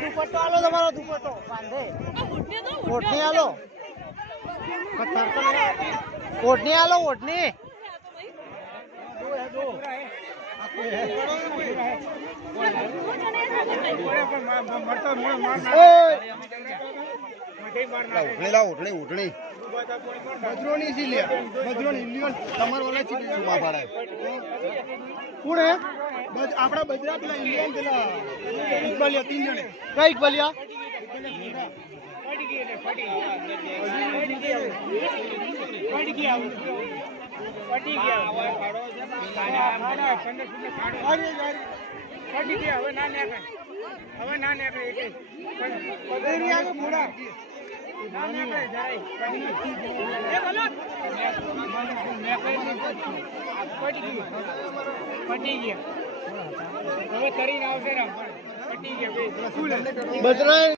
दुपट्टो आलो तुम्हारा दुपट्टो बांधे ओढ़नी आलो ओढ़नी आलो ओढ़नी उठनी उठनी बजरोनी सी लिया बजरोनी लियोन तमर वाला चीज सुमा पड़ा है कौन है बज आपड़ा बजरा पेला इंडियन पेला इकबालिया 3 जने क्या इकबालिया पड़ी गया હવે ના નીકળે પદેરિયા કે મોડા ના નીકળે જાય પડી ગયા હવે કરીને આવશે ને પડી ગયા બજરા